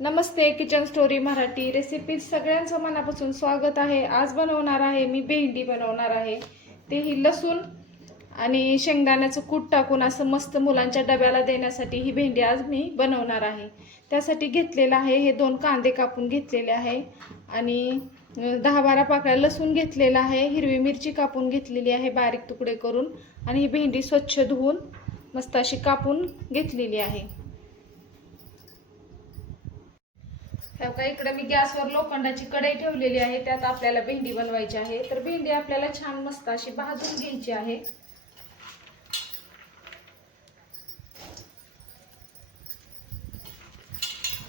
नमस्ते kitchen story Marathi recipes सगळ्यांचं मनापासून स्वागत आहे. आज बनवणार आहे मी भेंडी बनवणार आहे. तेही लसूण आणि शेंगदाण्याचं कूट टाकून असं मस्त मुलांच्या डब्याला देण्यासाठी ही भेंडी आज मी बनवणार आहे. त्यासाठी घेतलेलं आहे हे दोन कांदे कापून घेतलेले आहे. आणि दहा बारा पाकळ्या लसूण घेतलेला आहे हिरवी मिरची कापून घेतलेली आहे बारीक तुकडे करून. आणि ही भेंडी स्वच्छ धुवून मस्त अशी कापून घेतलेली आहे हे का इकडे मी गॅसवर लोखंडाची कढई ठेवलेली आहे त्यात आपल्याला भेंडी बनवायची आहे. तर भेंडी आपल्याला छान मस्त अशी भाजून घ्यायची आहे.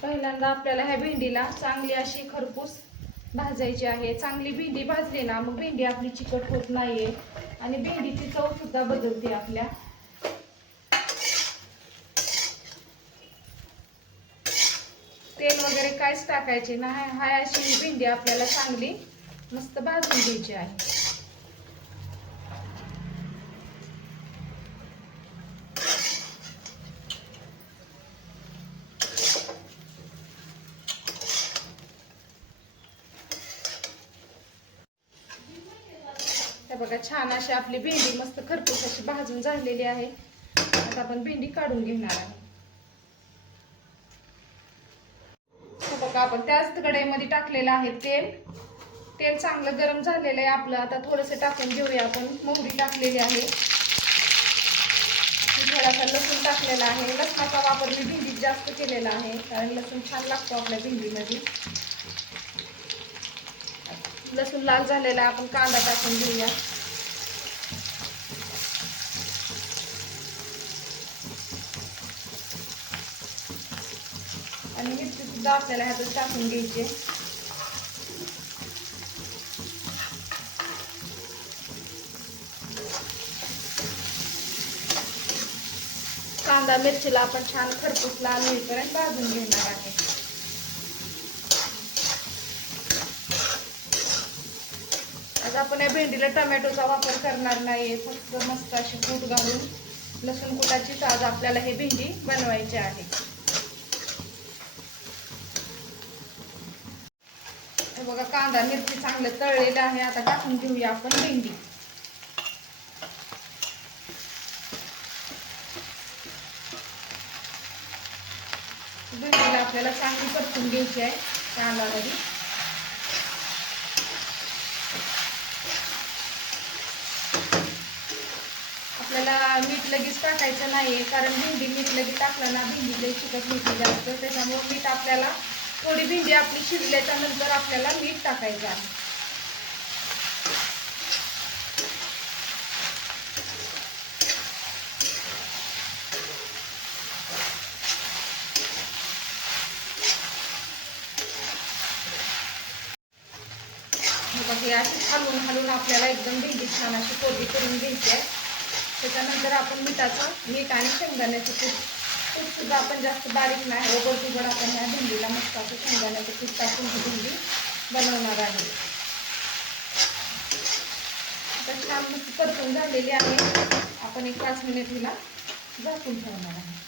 पहिल्यांदा आपल्याला ह्या भेंडीला चांगली अशी खरपूस भाजायची आहे. चांगली भेंडी भाजली ना मग भेंडी आपली चिकट होत नाहीये आणि भेंडीची चव सुद्धा बदलते आपल्या. तेल वगैरे काहीच टाकायचे नाही. हाय अशी ही भेंडी आपल्याला चांगली मस्त भाजून घ्यायची आहे. बघा छान अशी आपली भेंडी मस्त खरपूस अशी भाजून झालेली आहे. आता आपण भेंडी काढून घेणार आहे. हे बघा आपण. त्याच कढईमध्ये टाकलेलं आहे तेल. तेल चांगलं गरम झालेलं आहे आपलं. आता थोडंसं टाकून घेऊया आपण. मोहरी टाकलेली आहे. थोडासा लसूण टाकलेला आहे. लसणाचा वापर मी भेंडीत जास्त केलेला आहे. कारण लसूण छान लागतो आपल्या भेंडीमध्ये. लसूण लाल झालेला आहे, आपण कांदा टाकून घेऊया. आणि मिरची सुद्धा आपल्याला ह्यातच टाकून घ्यायची. कांदा मिरचीला आपण छान खरपूस लाल होईपर्यंत भाजून घेणार आहे. आज आपण या भेंडीला टोमॅटोचा वापर करणार नाही फक्त मस्त अशी कूट घालून लसूण कुटाचीच आज आपल्याला हे भेंडी बनवायची आहे. हे बघा कांदा मिरची चांगलं तळलेलं आहे. आता टाकून घेऊया आपण भेंडी. भेंडीला आपल्याला चांगली परतून घ्यायची आहे कांदामध्ये आपल्याला मीठ लगेच टाकायचं नाही कारण भेंडी मीठ लगेच टाकलं ना भेंडी लई शिकत मिठी जास्त त्याच्यामुळे मीठ आपल्याला थोडी भेंडी आपली शिजल्याच्या नंतर आपल्याला मीठ टाकायचं आहे. हे अशी हलवून हलवून आपल्याला एकदम भेंडी छान अशी कोरडी करून घ्यायची आहे. त्याच्यानंतर आपण मिठाचं मीठ आणि शेंगदाण्याचं पीठ पीठ सुद्धा आपण जास्त बारीक नाही. हो, ओबड तिबड आपण ह्या भेंडीला मस्त असं शेंगदाण्याचं पीठ टाकून ही भेंडी बनवणार आहे. आता छान मस्त परतून झालेली आहे. आपण एक पाच मिनिट हिला झाकून ठेवणार आहे.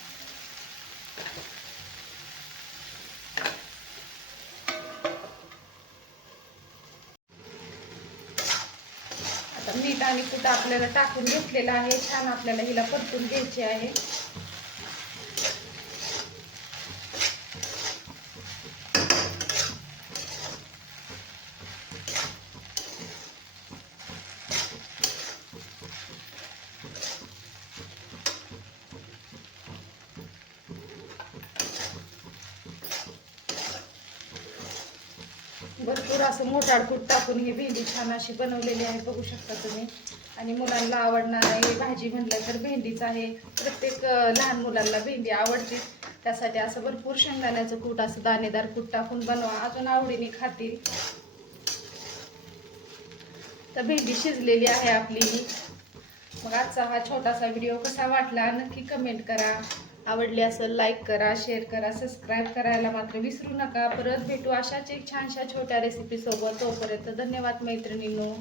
आता मीठ आणि कुठं आपल्याला टाकून घेतलेलं आहे. छान आपल्याला हिला परतून घ्यायची आहे. भरपूर असं मोठाड कूट टाकून ही भेंडी छान अशी बनवलेली आहे बघू शकता तुम्ही. आणि मुलांना आवडणार आहे भाजी म्हणलं तर भेंडीच आहे. प्रत्येक लहान मुलांना भेंडी आवडते. त्यासाठी असं भरपूर शेंगदाण्याचं कूट असं दाणेदार कूट टाकून बनवा. अजून आवडीने खातील. तर भेंडी शिजलेली आहे आपली. मग आजचा हा छोटासा व्हिडिओ कसा वाटला नक्की कमेंट करा. आवडली असेल लाईक करा शेअर करा सबस्क्राईब करायला मात्र विसरू नका. परत भेटू अशाच एक छानशा छोट्या रेसिपी सोबत. तोपर्यंत धन्यवाद मैत्रिणींनो.